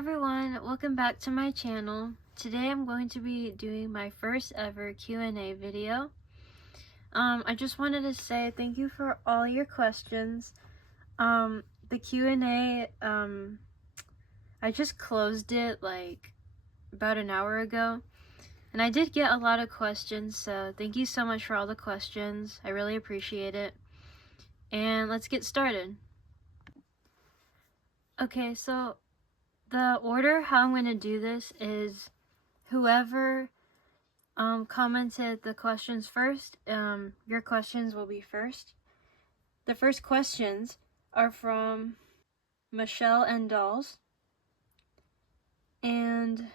everyone, welcome back to my channel. Today I'm going to be doing my first ever Q&A video. I just wanted to say thank you for all your questions. The Q&A, I just closed it like about an hour ago, and I did get a lot of questions, so thank you so much for all the questions. I really appreciate it. And let's get started. Okay, so the order how I'm going to do this is whoever commented the questions first, your questions will be first. The first questions are from Michelle and Dolls, and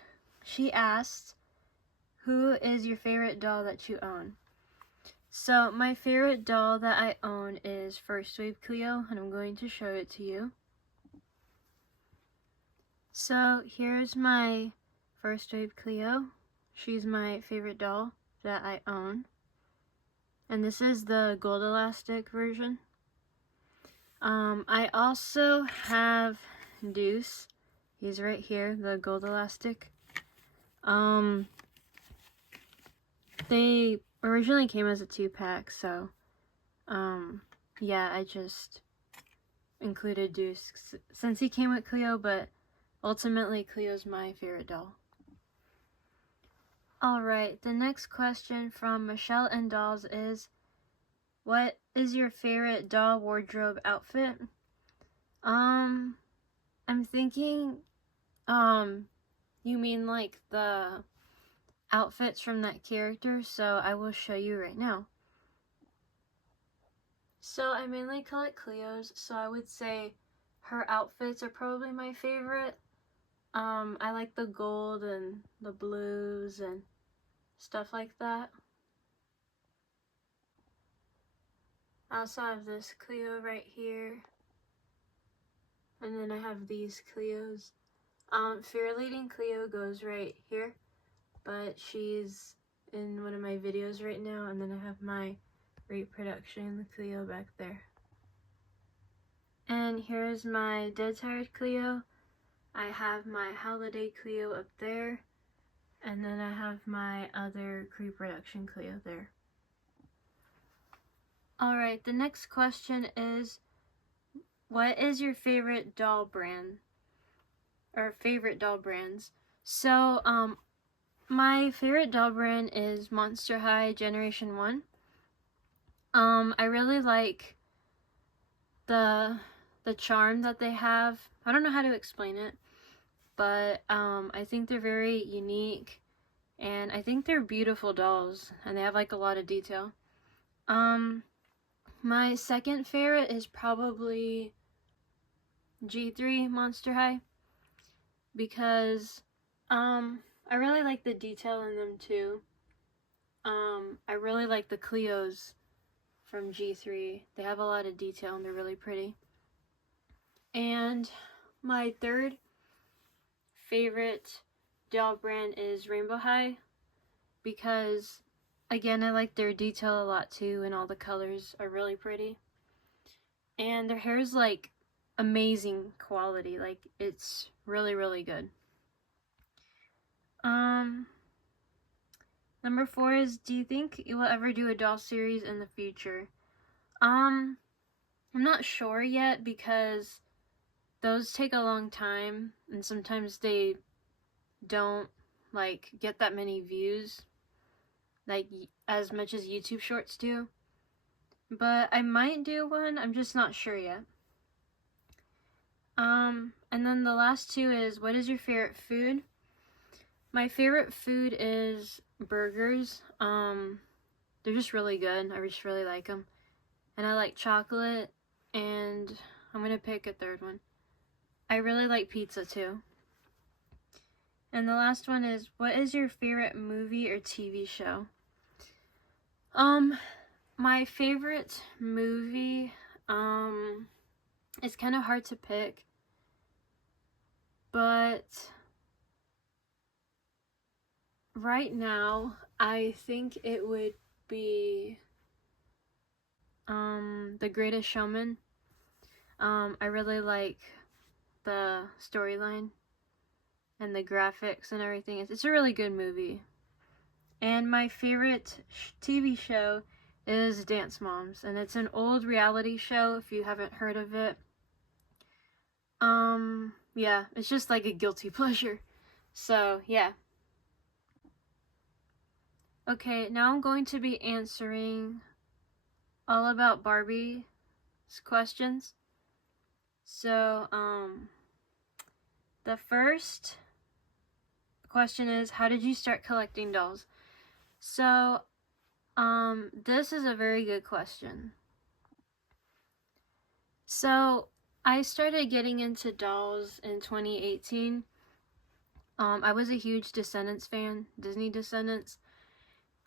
she asked, who is your favorite doll that you own? So my favorite doll that I own is First Wave Cleo, and I'm going to show it to you. So here's my First Wave Cleo. She's my favorite doll that I own. And this is the gold elastic version. I also have Deuce. He's right here, the gold elastic. They originally came as a 2-pack, so yeah, I just included Deuce since he came with Cleo, but ultimately Cleo's my favorite doll. Alright, the next question from Michelle and Dolls is, what is your favorite doll wardrobe outfit? I'm thinking, you mean like the outfits from that character, so I will show you right now. So I mainly collect Cleo's, so I would say her outfits are probably my favorite. I like the gold and the blues and stuff like that. I also have this Cleo right here. And then I have these Cleos. Fear Leading Cleo goes right here, but she's in one of my videos right now, and then I have my reproduction Cleo back there. And here's my Dead Tired Cleo. I have my Holiday Cleo up there, and then I have my other reproduction Cleo there. Alright, the next question is, what is your favorite doll brand? Or favorite doll brands? So, my favorite doll brand is Monster High Generation 1. I really like the charm that they have. I don't know how to explain it, but I think they're very unique, and I think they're beautiful dolls, and they have like a lot of detail. My second favorite is probably G3 Monster High, because I really like the detail in them too. I really like the Cleos from G3. They have a lot of detail and they're really pretty. And my third favorite doll brand is Rainbow High, because again, I like their detail a lot too, and all the colors are really pretty. And their hair is like amazing quality, like it's really good. Number 4 is, do you think you will ever do a doll series in the future? I'm not sure yet, because those take a long time, and sometimes they don't like get that many views, like as much as YouTube shorts do. But I might do one, I'm just not sure yet. And then the last 2 is, what is your favorite food? My favorite food is burgers. They're just really good. I just really like them. And I like chocolate, and I'm gonna pick a third one. I really like pizza too. And the last one is, what is your favorite movie or TV show? My favorite movie, it's kind of hard to pick, but right now I think it would be The Greatest Showman. I really like the storyline, and the graphics and everything. It's a really good movie. And my favorite TV show is Dance Moms, and it's an old reality show if you haven't heard of it. Yeah, it's just like a guilty pleasure. So, yeah. Okay, now I'm going to be answering all about Barbie's questions. So, the first question is, how did you start collecting dolls? So, this is a very good question. So, I started getting into dolls in 2018. I was a huge Descendants fan, Disney Descendants,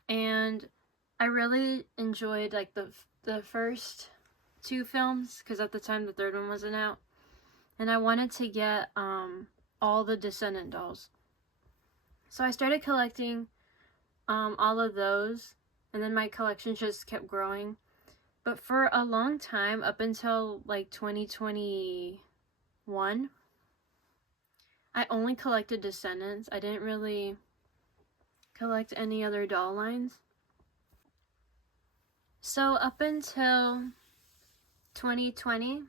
and I really enjoyed like the first two films, because at the time the third one wasn't out, and I wanted to get all the Descendant dolls. So I started collecting all of those, and then my collection just kept growing. But for a long time, up until like 2021, I only collected Descendants. I didn't really collect any other doll lines. So up until 2020,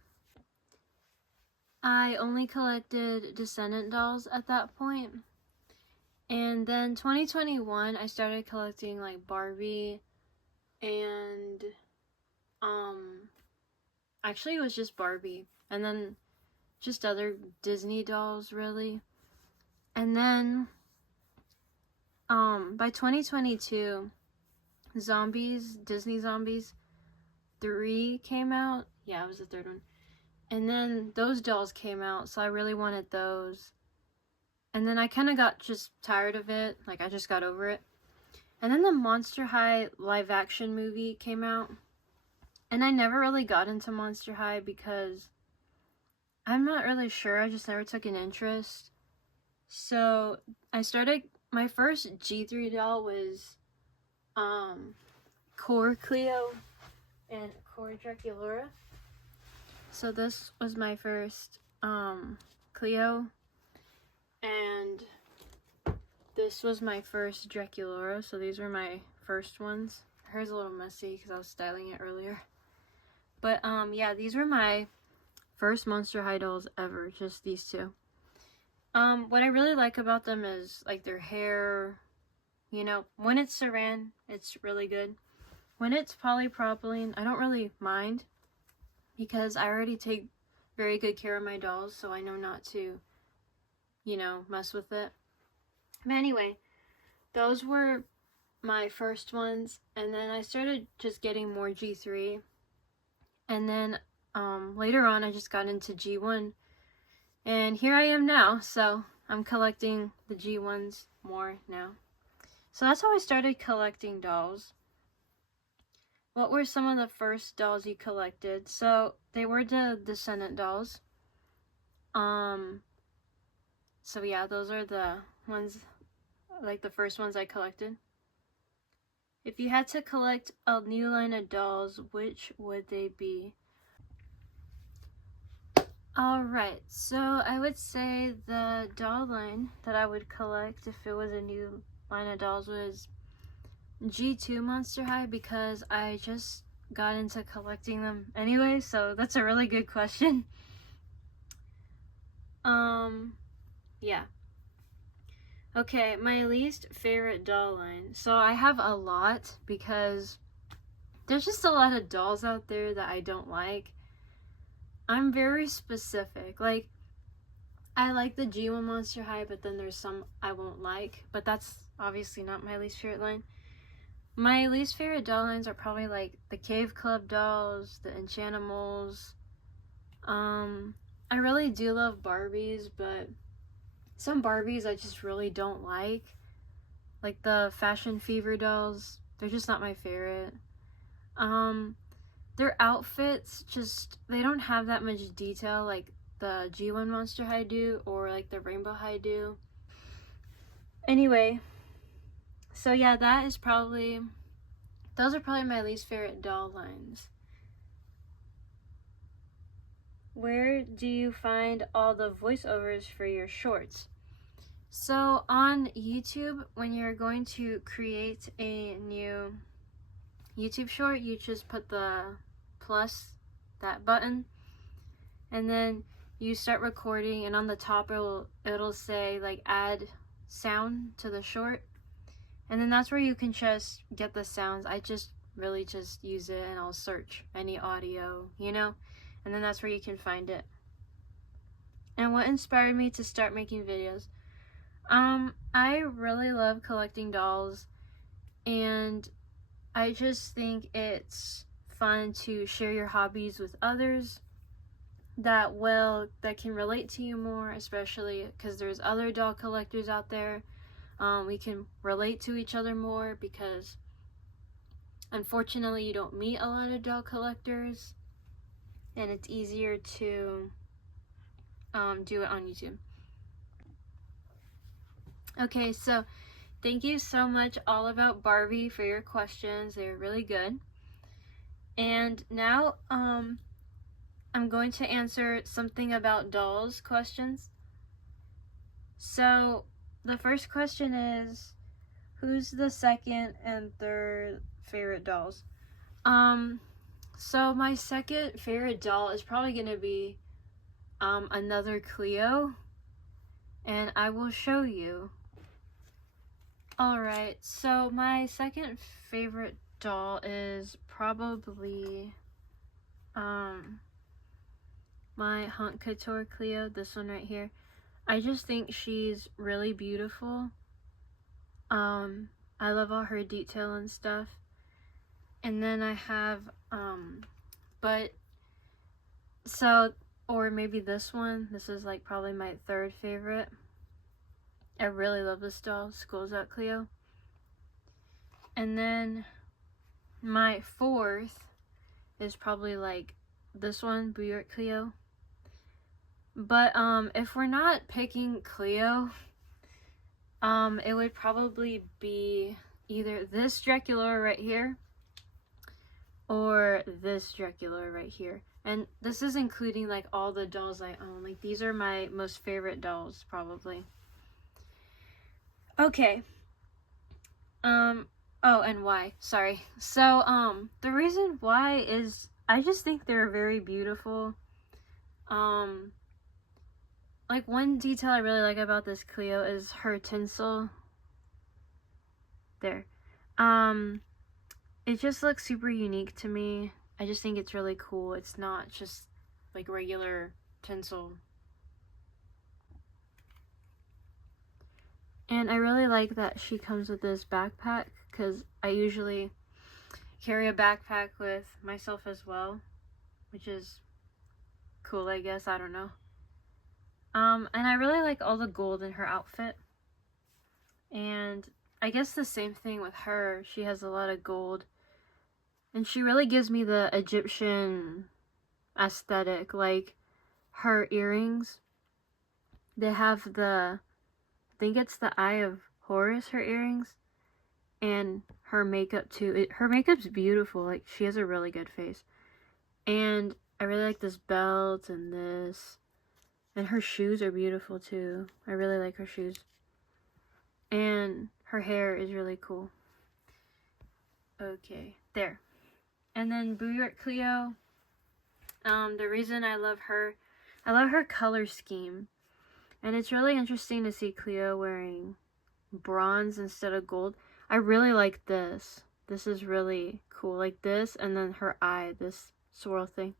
I only collected Descendant dolls at that point. And then 2021, I started collecting like Barbie and actually it was just Barbie, and then just other Disney dolls really. And then by 2022, Disney Zombies 3 came out. Yeah, it was the third one. And then those dolls came out, so I really wanted those. And then I kind of got just tired of it. Like, I just got over it. And then the Monster High live action movie came out. And I never really got into Monster High because I'm not really sure. I just never took an interest. So I started, my first G3 doll was Core Cleo and Core Draculaura. So this was my first Cleo, and this was my first Draculaura. So these were my first ones. Her hair's a little messy because I was styling it earlier. But yeah, these were my first Monster High dolls ever, just these two. What I really like about them is like their hair. You know, when it's saran, it's really good. When it's polypropylene, I don't really mind, because I already take very good care of my dolls, so I know not to, you know, mess with it. But anyway, those were my first ones, and then I started just getting more G3, and then later on I just got into G1, and here I am now. So I'm collecting the G1s more now. So that's how I started collecting dolls. What were some of the first dolls you collected? So they were the Descendant dolls. So yeah, those are the ones, like the first ones I collected. If you had to collect a new line of dolls, which would they be? Alright, so I would say the doll line that I would collect if it was a new line of dolls was G2 Monster High, because I just got into collecting them anyway, so that's a really good question. Yeah. Okay, my least favorite doll line. So I have a lot, because there's just a lot of dolls out there that I don't like. I'm very specific. Like, I like the G1 Monster High, but then there's some I won't like. But that's obviously not my least favorite line. My least favorite doll lines are probably like the Cave Club dolls, the Enchantimals. I really do love Barbies, but some Barbies I just really don't like. Like the Fashion Fever dolls, they're just not my favorite. Their outfits just, they don't have that much detail like the G1 Monster High do, or like the Rainbow High do. Anyway, so yeah, those are probably my least favorite doll lines. Where do you find all the voiceovers for your shorts? So on YouTube, when you're going to create a new YouTube short, you just put the plus, that button, and then you start recording, and on the top it'll say like add sound to the short, and then that's where you can just get the sounds. I just really just use it and I'll search any audio, you know, and then that's where you can find it. And what inspired me to start making videos? I really love collecting dolls, and I just think it's fun to share your hobbies with others that can relate to you more, especially because there's other doll collectors out there. We can relate to each other more because unfortunately you don't meet a lot of doll collectors, and it's easier to do it on YouTube. Okay, so thank you so much, All About Barbie, for your questions. They were really good. And now I'm going to answer something about dolls questions. So the first question is, who's the second and third favorite dolls? So my second favorite doll is probably gonna be another Cleo, and I will show you. Alright, so my second favorite doll is probably my Haute Couture Cleo, this one right here. I just think she's really beautiful. I love all her detail and stuff. And then I have or maybe this one. This is like probably my third favorite. I really love this doll, School's Out Cleo. And then my fourth is probably like this one, New York Cleo. But if we're not picking Cleo, it would probably be either this Dracula right here or this Dracula right here. And this is including like all the dolls I own. Like these are my most favorite dolls probably. Okay. Oh, and why? Sorry. So, the reason why is I just think they're very beautiful. Like one detail I really like about this Cleo is her tinsel. There. It just looks super unique to me. I just think it's really cool. It's not just like regular tinsel. And I really like that she comes with this backpack, because I usually carry a backpack with myself as well, which is cool, I guess. I don't know. And I really like all the gold in her outfit. And I guess the same thing with her. She has a lot of gold. And she really gives me the Egyptian aesthetic. Like her earrings, they have I think it's the Eye of Horus, her earrings. And her makeup too. Her makeup's beautiful. Like she has a really good face. And I really like this belt and this. And her shoes are beautiful too. I really like her shoes. And her hair is really cool. Okay, there. And then New York Cleo. The reason I love her color scheme. And it's really interesting to see Cleo wearing bronze instead of gold. I really like this. This is really cool. Like this, and then her eye, this swirl thing.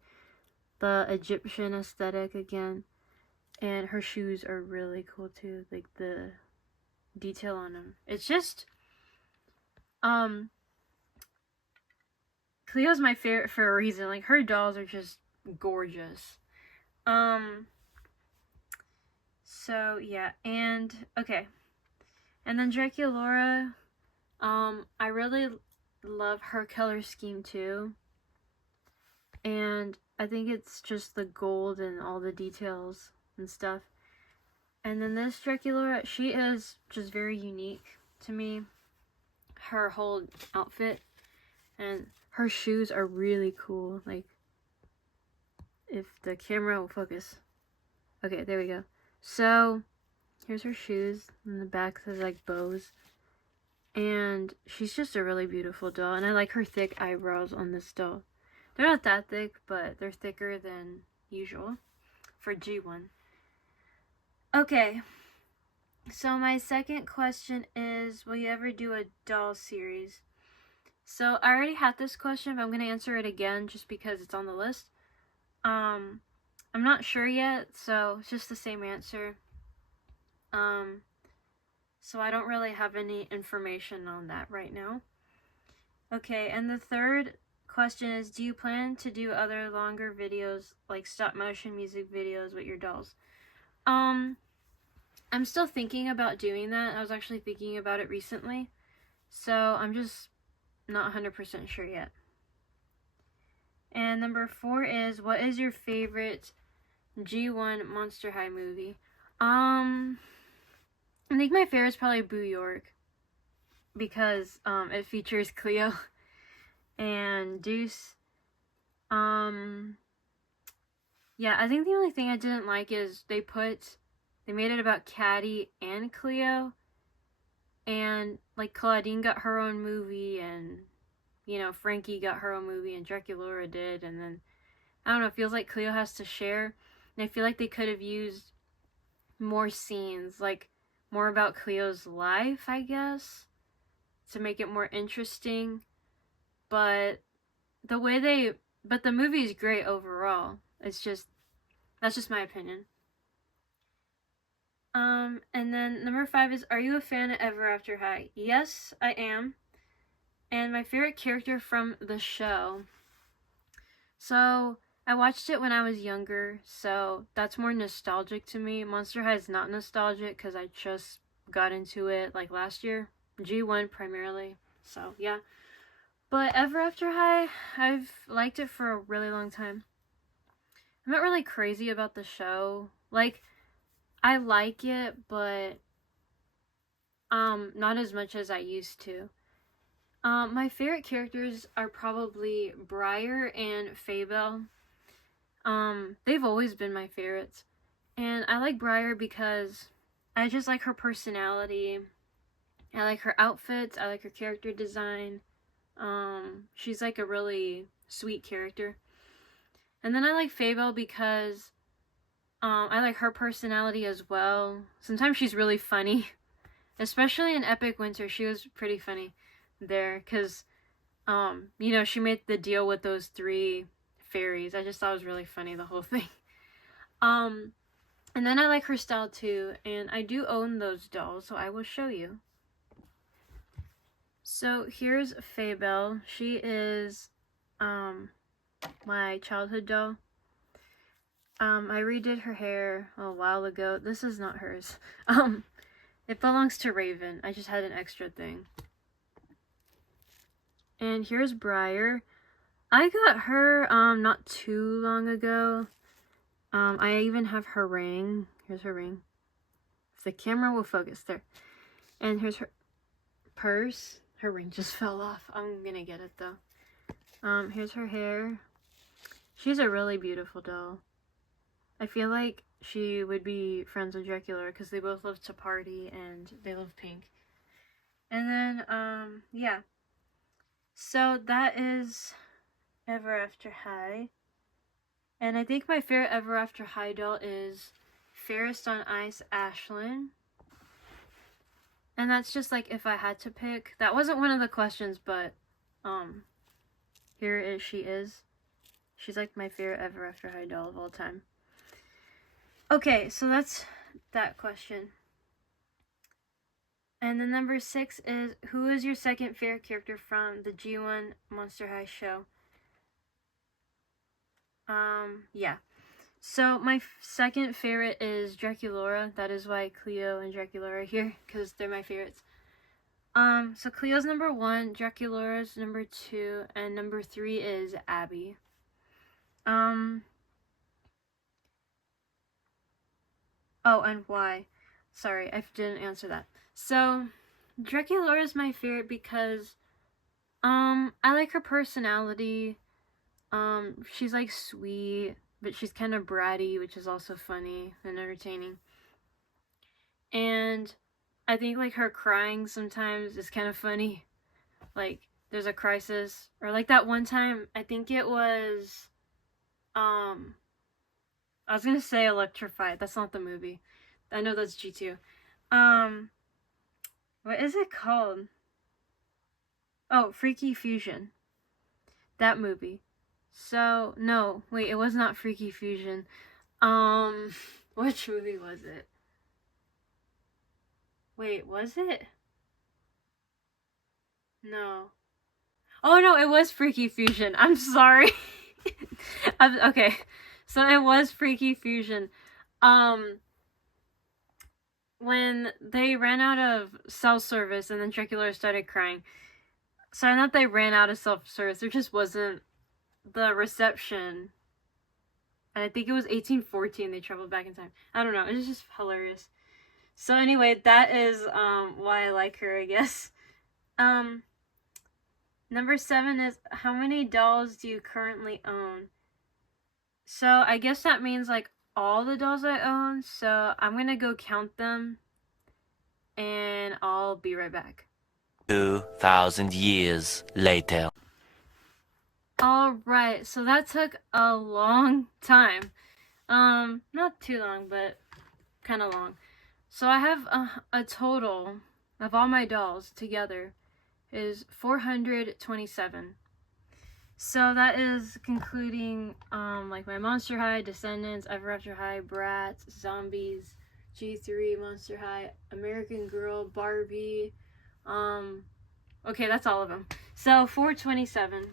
The Egyptian aesthetic again. And her shoes are really cool too. Like the detail on them. It's just, Cleo's my favorite for a reason. Like her dolls are just gorgeous. So yeah, and okay. And then Draculaura, I really love her color scheme too. And I think it's just the gold and all the details and stuff. And then this Draculaura, she is just very unique to me. Her whole outfit and her shoes are really cool. Like, if the camera will focus. Okay, there we go. So, Here's her shoes. In the back there's like bows. And she's just a really beautiful doll. And I like her thick eyebrows on this doll. They're not that thick, but they're thicker than usual for G1. Okay. So my second question is, will you ever do a doll series? So I already had this question, but I'm going to answer it again just because it's on the list. I'm not sure yet, so it's just the same answer. So I don't really have any information on that right now. Okay, and the third question is, do you plan to do other longer videos, like stop motion music videos with your dolls? I'm still thinking about doing that. I was actually thinking about it recently, so I'm just not 100% sure yet. And number 4 is, what is your favorite G1 Monster High movie? I think my favorite is probably Boo York, because it features Cleo and Deuce. Yeah, I think the only thing I didn't like is they made it about Caddy and Cleo, and like Claudine got her own movie, and Frankie got her own movie, and Draculaura did, and then I don't know, it feels like Cleo has to share, and I feel like they could have used more scenes, like more about Cleo's life, I guess, to make it more interesting. But the movie is great overall. That's just my opinion. And then number 5 is, are you a fan of Ever After High? Yes, I am. And my favorite character from the show. So I watched it when I was younger, so that's more nostalgic to me. Monster High is not nostalgic because I just got into it like last year. G1 primarily. So yeah. But Ever After High, I've liked it for a really long time. I'm not really crazy about the show. Like, I like it, but not as much as I used to. My favorite characters are probably Briar and Fabel. They've always been my favorites. And I like Briar because I just like her personality. I like her outfits. I like her character design. She's like a really sweet character. And then I like Fabel because I like her personality as well. Sometimes she's really funny. Especially in Epic Winter, she was pretty funny there. Because, she made the deal with those 3 fairies. I just thought it was really funny, the whole thing. And then I like her style too. And I do own those dolls, so I will show you. So here's Fabel. She is my childhood doll. I redid her hair a while ago. This is not hers. It belongs to Raven. I just had an extra thing. And here's Briar. I got her not too long ago. I even have her ring. Here's her ring. If the camera will focus there. And here's her purse. Her ring just fell off. I'm gonna get it though. Here's her hair. She's a really beautiful doll. I feel like she would be friends with Draculaura because they both love to party and they love pink. And then, yeah. So that is Ever After High. And I think my favorite Ever After High doll is Fairest on Ice Ashlyn. And that's just like if I had to pick. That wasn't one of the questions, but she is. She's like my favorite Ever After High doll of all time. Okay, so that's that question. And then number 6 is, who is your second favorite character from the G1 Monster High show? Yeah. So my second favorite is Draculaura. That is why Cleo and Draculaura are here, because they're my favorites. So Cleo's number 1, Draculaura's number 2, and number 3 is Abby. Oh, and why? Sorry, I didn't answer that. So, Draculaura is my favorite because, I like her personality. She's like sweet, but she's kind of bratty, which is also funny and entertaining. And I think like her crying sometimes is kind of funny. Like there's a crisis, or like that one time, I think it was I was gonna say Electrified. That's not the movie. I know that's G2. Um what is it called? Oh, Freaky Fusion. That movie. So, no, wait, it was not Freaky Fusion. Which movie was it? Wait, was it? No. Oh no, it was Freaky Fusion. I'm sorry. Okay. So it was Freaky Fusion. When they ran out of cell service and then Dracula started crying. So not they ran out of cell service, there just wasn't the reception. And I think it was 1814 they traveled back in time. I don't know, it's just hilarious. So anyway, that is why I like her, I guess. Number 7 is, how many dolls do you currently own? So I guess that means like all the dolls I own. So I'm gonna go count them and I'll be right back. 2,000 years later. Alright, so that took a long time. Not too long, but kind of long. So I have a total of all my dolls together is 427. So that is concluding like my Monster High, Descendants, Ever After High, Bratz, Zombies, G3, Monster High, American Girl, Barbie. Okay, that's all of them. So 427.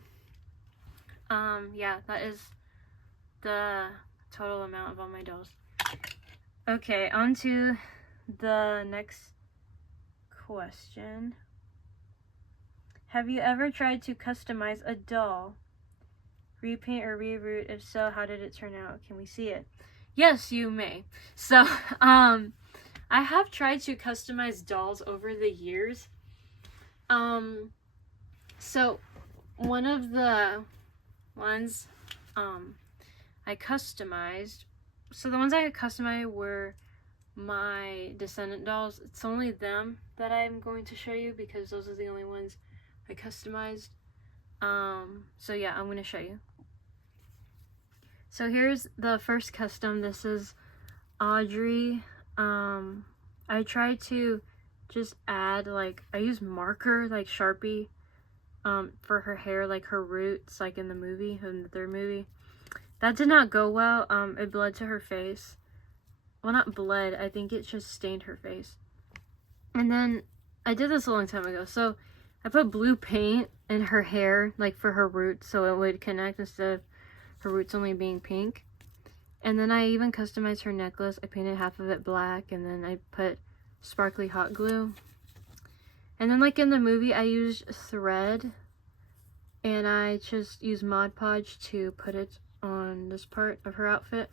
Yeah, that is the total amount of all my dolls. Okay, on to the next question. Have you ever tried to customize a doll? Repaint or reroute? If so, how did it turn out? Can we see it? Yes, you may. So, I have tried to customize dolls over the years. So one of the ones I customized, so the ones I customized were my Descendant dolls. It's only them that I'm going to show you because those are the only ones I customized. So yeah, I'm going to show you. So here's the first custom. This is Audrey. I tried to just add, like, I used marker, like Sharpie, for her hair, like her roots, like in the movie, in the third movie. That did not go well. It bled to her face. Well, not bled, I think it just stained her face. And then, I did this a long time ago, so I put blue paint in her hair, like for her roots, so it would connect instead of her roots only being pink. And then I even customized her necklace. I painted half of it black, and then I put sparkly hot glue. And then, like in the movie, I used thread, and I just used Mod Podge to put it on this part of her outfit.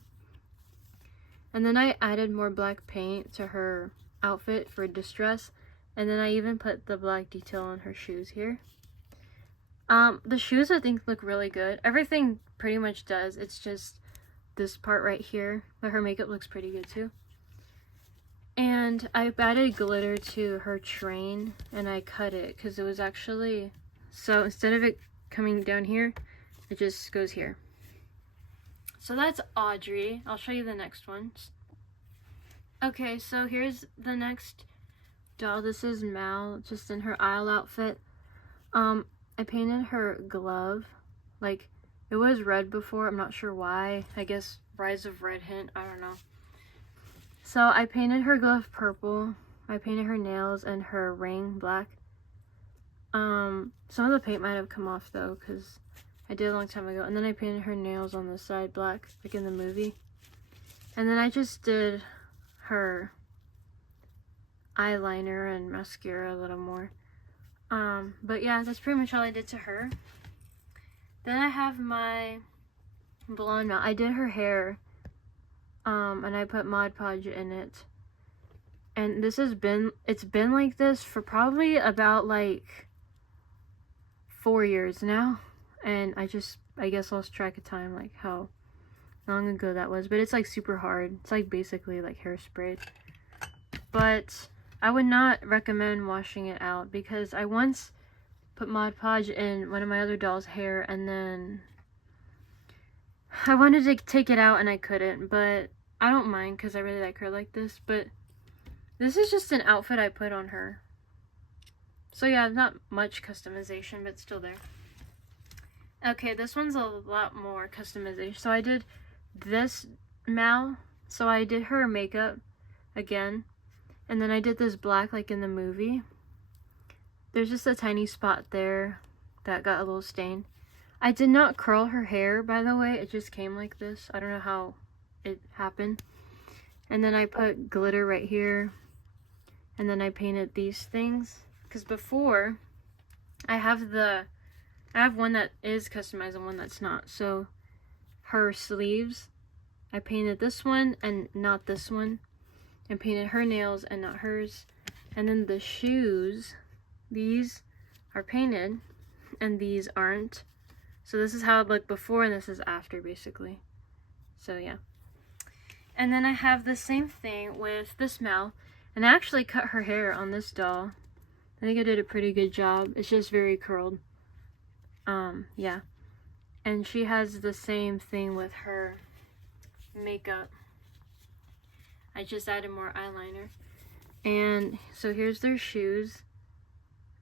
And then I added more black paint to her outfit for distress. And then I even put the black detail on her shoes here. The shoes I think look really good. Everything pretty much does. It's just this part right here. But her makeup looks pretty good too. And I added glitter to her train. And I cut it because it was actually... So instead of it coming down here, it just goes here. So that's Audrey. I'll show you the next ones. Okay, so here's the next doll. This is Mal, just in her Isle outfit. I painted her glove. Like, it was red before. I'm not sure why. I guess Rise of Red hint. I don't know. So I painted her glove purple. I painted her nails and her ring black. Some of the paint might have come off though, because I did a long time ago. And then I painted her nails on the side black, like in the movie. And then I just did her eyeliner and mascara a little more. But yeah, that's pretty much all I did to her. Then I have my blonde Mal. I did her hair, and I put Mod Podge in it. And it's been like this for probably about like 4 years now. And I guess lost track of time, like how long ago that was. But it's like super hard. It's like basically like hairspray. But I would not recommend washing it out because I once put Mod Podge in one of my other doll's hair and then I wanted to take it out and I couldn't, but I don't mind because I really like her like this. But this is just an outfit I put on her. So yeah, not much customization, but still there. Okay, this one's a lot more customization. So I did this Mal. So I did her makeup again. And then I did this black like in the movie. There's just a tiny spot there that got a little stain. I did not curl her hair, by the way. It just came like this. I don't know how it happened. And then I put glitter right here. And then I painted these things. Because before, I have one that is customized and one that's not. So her sleeves, I painted this one and not this one. And painted her nails and not hers. And then the shoes, these are painted and these aren't. So this is how it looked before and this is after basically. So yeah. And then I have the same thing with this Mal. And I actually cut her hair on this doll. I think I did a pretty good job. It's just very curled. Yeah. And she has the same thing with her makeup. I just added more eyeliner. And so here's their shoes.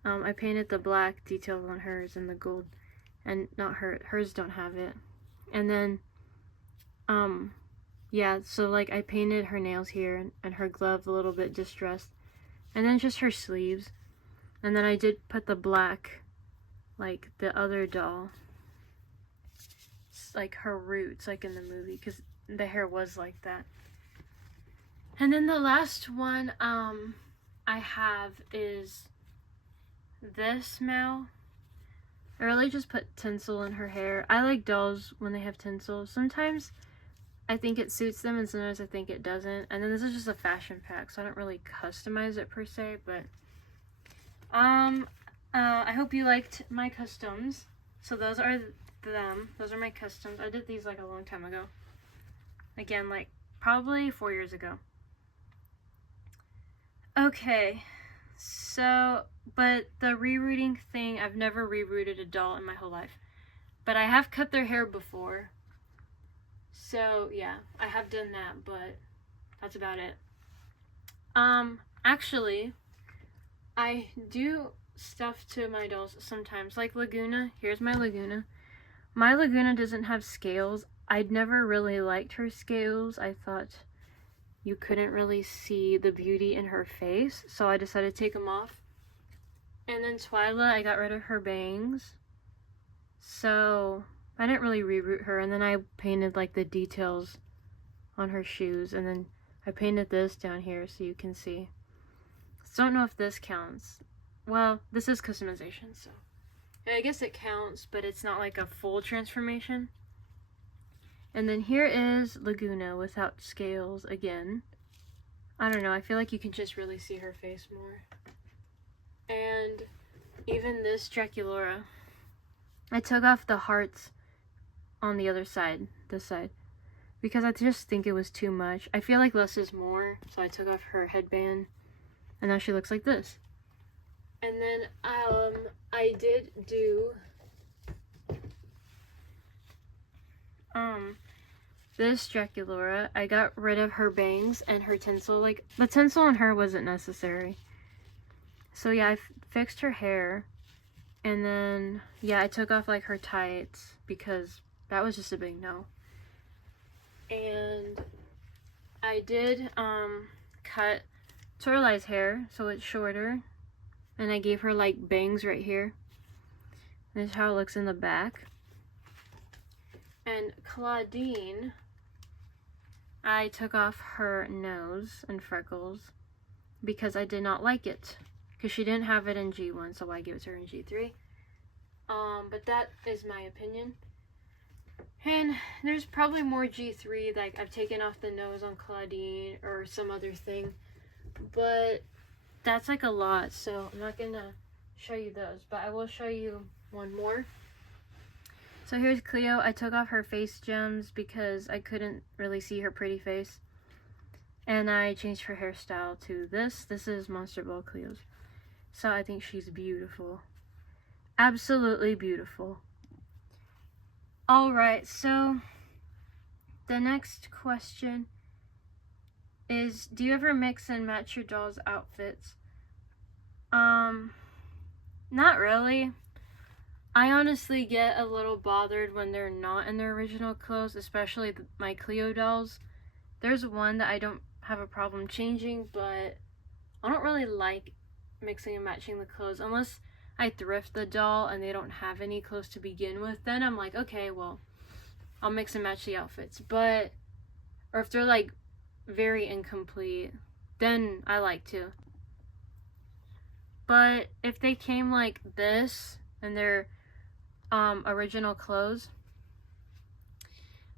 I painted the black details on hers and the gold. And not hers don't have it. And then, yeah, so like I painted her nails here and her glove a little bit distressed. And then just her sleeves. And then I did put the black, like the other doll. It's like her roots, like in the movie, because the hair was like that. And then the last one I have is this Mal. I really just put tinsel in her hair. I like dolls when they have tinsel. Sometimes I think it suits them and sometimes I think it doesn't. And then this is just a fashion pack, so I don't really customize it per se, but I hope you liked my customs. So those are them. Those are my customs. I did these like a long time ago. Again, like probably 4 years ago. Okay, so, but the rerooting thing, I've never rerooted a doll in my whole life. But I have cut their hair before. So, yeah, I have done that, but that's about it. Actually, I do stuff to my dolls sometimes. Like Laguna. Here's my Laguna. My Laguna doesn't have scales. I'd never really liked her scales. I thought you couldn't really see the beauty in her face, so I decided to take them off. And then Twyla, I got rid of her bangs, so I didn't really reroot her. And then I painted like the details on her shoes, and then I painted this down here so you can see. So don't know if this counts. Well, this is customization, so yeah, I guess it counts, but it's not like a full transformation. And then here is Laguna without scales again. I don't know, I feel like you can just really see her face more. And even this Draculaura, I took off the hearts on the other side, this side, because I just think it was too much. I feel like less is more, so I took off her headband, and now she looks like this. And then I did do this Draculaura. I got rid of her bangs and her tinsel. Like, the tinsel on her wasn't necessary. So yeah, I fixed her hair. And then, yeah, I took off like her tights because that was just a big no. And I did cut Toralai's hair so it's shorter. And I gave her like bangs right here. This is how it looks in the back. And Claudine, I took off her nose and freckles because I did not like it. Because she didn't have it in G1, so I give it to her in G3. But that is my opinion. And there's probably more G3, like I've taken off the nose on Claudine or some other thing. But that's like a lot, so I'm not gonna show you those. But I will show you one more. So here's Cleo. I took off her face gems because I couldn't really see her pretty face. And I changed her hairstyle to this. This is Monster Ball Cleo's. So I think she's beautiful. Absolutely beautiful. Alright, so the next question is, do you ever mix and match your doll's outfits? Not really. I honestly get a little bothered when they're not in their original clothes, especially my Cleo dolls. There's one that I don't have a problem changing, but I don't really like mixing and matching the clothes unless I thrift the doll and they don't have any clothes to begin with. Then I'm like, okay, well, I'll mix and match the outfits. But, or if they're like very incomplete, then I like to. But if they came like this and their original clothes,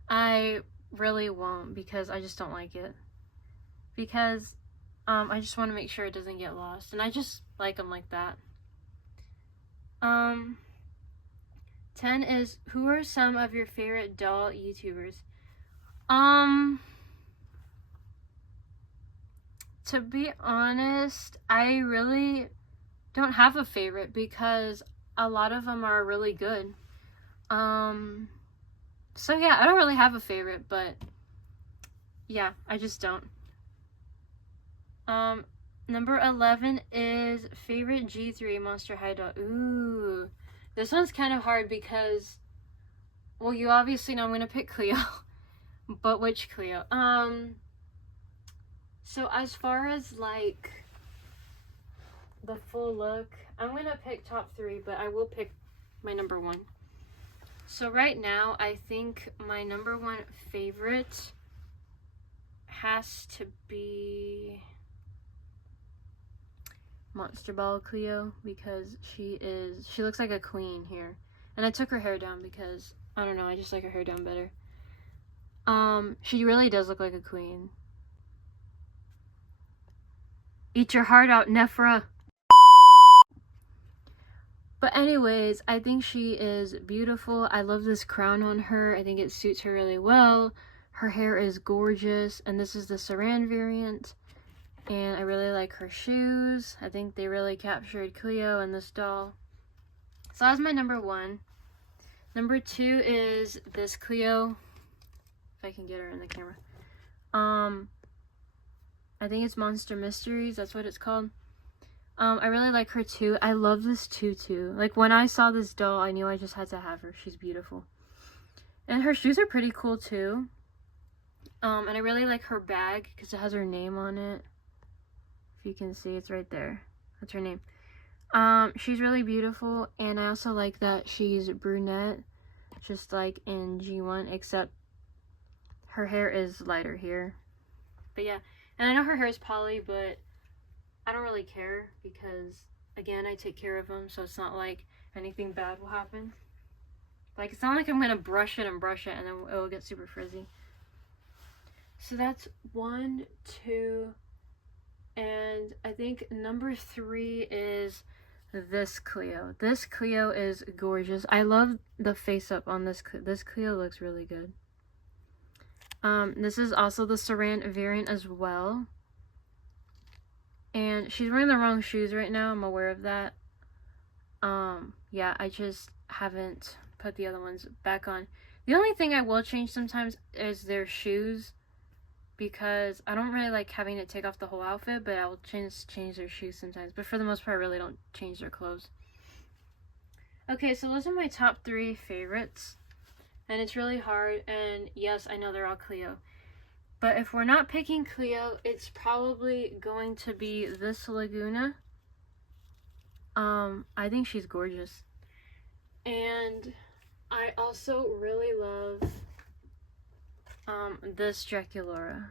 I really won't, because I just don't like it. Because I just want to make sure it doesn't get lost, and I just like them like that. 10 is, who are some of your favorite doll YouTubers? To be honest, I really don't have a favorite because a lot of them are really good. So yeah, I don't really have a favorite, but yeah, I just don't. Number 11 is favorite G3 Monster High doll. Ooh, this one's kind of hard because, well, you obviously know I'm gonna pick Cleo, but which Cleo? So as far as like the full look, I'm gonna pick top 3, but I will pick my number 1. So right now, I think my number 1 favorite has to be Monster Ball Cleo, because she looks like a queen here. And I took her hair down because, I don't know, I just like her hair down better. She really does look like a queen. Eat your heart out, Nephra. But anyways, I think she is beautiful. I love this crown on her. I think it suits her really well. Her hair is gorgeous, and this is the Saran variant. And I really like her shoes. I think they really captured Cleo in this doll. So that's my number 1. Number 2 is this Cleo. If I can get her in the camera. I think it's Monster Mysteries. That's what it's called. I really like her too. I love this tutu. Like, when I saw this doll, I knew I just had to have her. She's beautiful. And her shoes are pretty cool too. And I really like her bag because it has her name on it. If you can see, it's right there. That's her name. She's really beautiful, and I also like that she's brunette, just like in G1, except her hair is lighter here. But yeah, and I know her hair is poly, but I don't really care because, again, I take care of them, so it's not like anything bad will happen. Like, it's not like I'm gonna brush it and then it will get super frizzy. So that's 1, 2, and I think number 3 is this Cleo. This Cleo is gorgeous. I love the face up on this. This Cleo looks really good. This is also the Saran variant as well. And she's wearing the wrong shoes right now. I'm aware of that. Yeah, I just haven't put the other ones back on. The only thing I will change sometimes is their shoes, because I don't really like having to take off the whole outfit, but I'll change their shoes sometimes. But for the most part, I really don't change their clothes. Okay, so those are my top 3 favorites. And it's really hard, and yes, I know they're all Cleo. But if we're not picking Cleo, it's probably going to be this Laguna. I think she's gorgeous. And I also really love this Draculaura.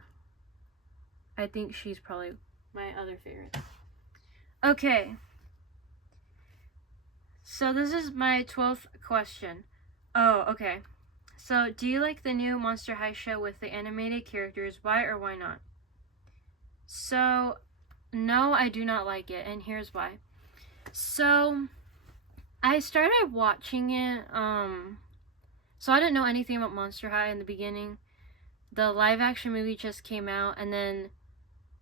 I think she's probably my other favorite. Okay. So this is my 12th question. Oh, okay. So, do you like the new Monster High show with the animated characters? Why or why not? So, no, I do not like it, and here's why. So, I started watching it, so I didn't know anything about Monster High in the beginning. The live action movie just came out, and then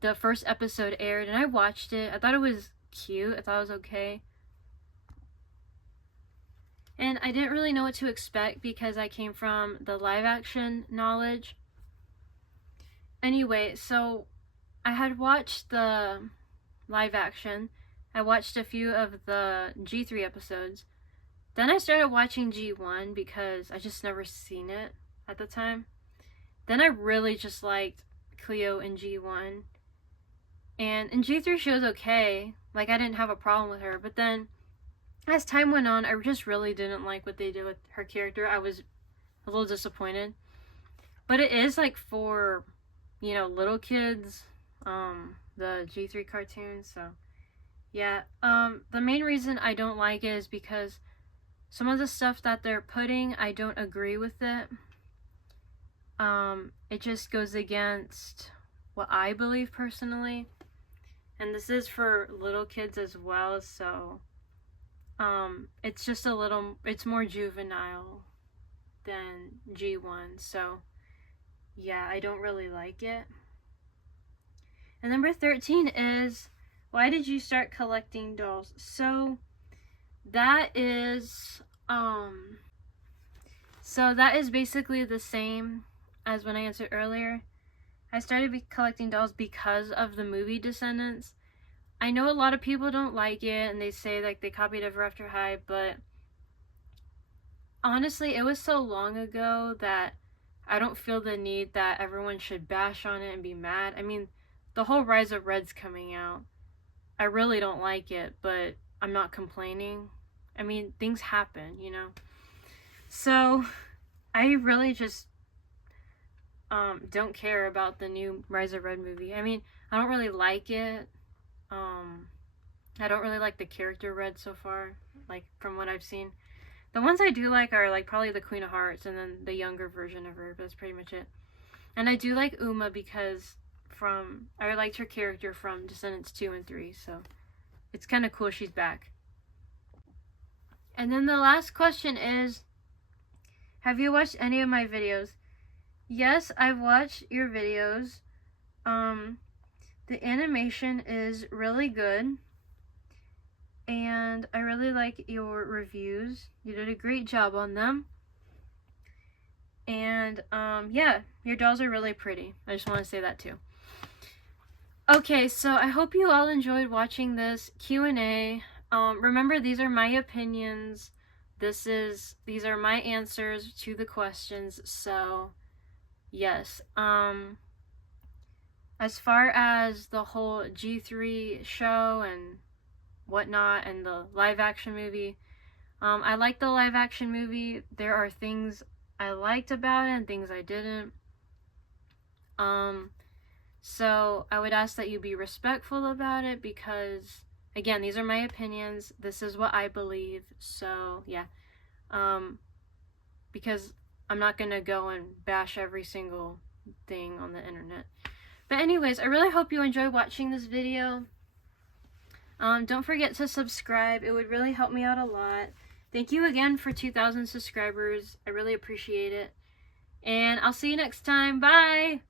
the first episode aired, and I watched it. I thought it was cute. I thought it was okay. And I didn't really know what to expect because I came from the live action knowledge. Anyway, so I had watched the live action. I watched a few of the G3 episodes. Then I started watching G1 because I just never seen it at the time. Then I really just liked Cleo in G1. And in G3 she was okay. Like, I didn't have a problem with her. But then as time went on, I just really didn't like what they did with her character. I was a little disappointed. But it is like for, you know, little kids, the G3 cartoons, so yeah. The main reason I don't like it is because some of the stuff that they're putting, I don't agree with it. It just goes against what I believe personally. And this is for little kids as well, so it's just a little, it's more juvenile than G1, so yeah, I don't really like it. And number 13 is, why did you start collecting dolls? So that is basically the same as when I answered earlier. I started collecting dolls because of the movie Descendants. I know a lot of people don't like it and they say like they copied Ever After High, but honestly, it was so long ago that I don't feel the need that everyone should bash on it and be mad. I mean, the whole Rise of Red's coming out. I really don't like it, but I'm not complaining. I mean, things happen, you know? So, I really just don't care about the new Rise of Red movie. I mean, I don't really like it. I don't really like the character Red so far, like, from what I've seen. The ones I do like are, like, probably the Queen of Hearts and then the younger version of her, but that's pretty much it. And I do like Uma because I liked her character from Descendants 2 and 3, so it's kind of cool she's back. And then the last question is, have you watched any of my videos? Yes, I've watched your videos. The animation is really good. And I really like your reviews. You did a great job on them. And, yeah, your dolls are really pretty. I just want to say that too. Okay, so I hope you all enjoyed watching this Q&A. Remember, these are my opinions. These are my answers to the questions. So, yes. As far as the whole G3 show and whatnot and the live action movie, I like the live action movie. There are things I liked about it and things I didn't. So I would ask that you be respectful about it because, again, these are my opinions. This is what I believe. So, yeah. Because I'm not gonna go and bash every single thing on the internet. But anyways, I really hope you enjoy watching this video. Don't forget to subscribe. It would really help me out a lot. Thank you again for 2,000 subscribers. I really appreciate it. And I'll see you next time. Bye!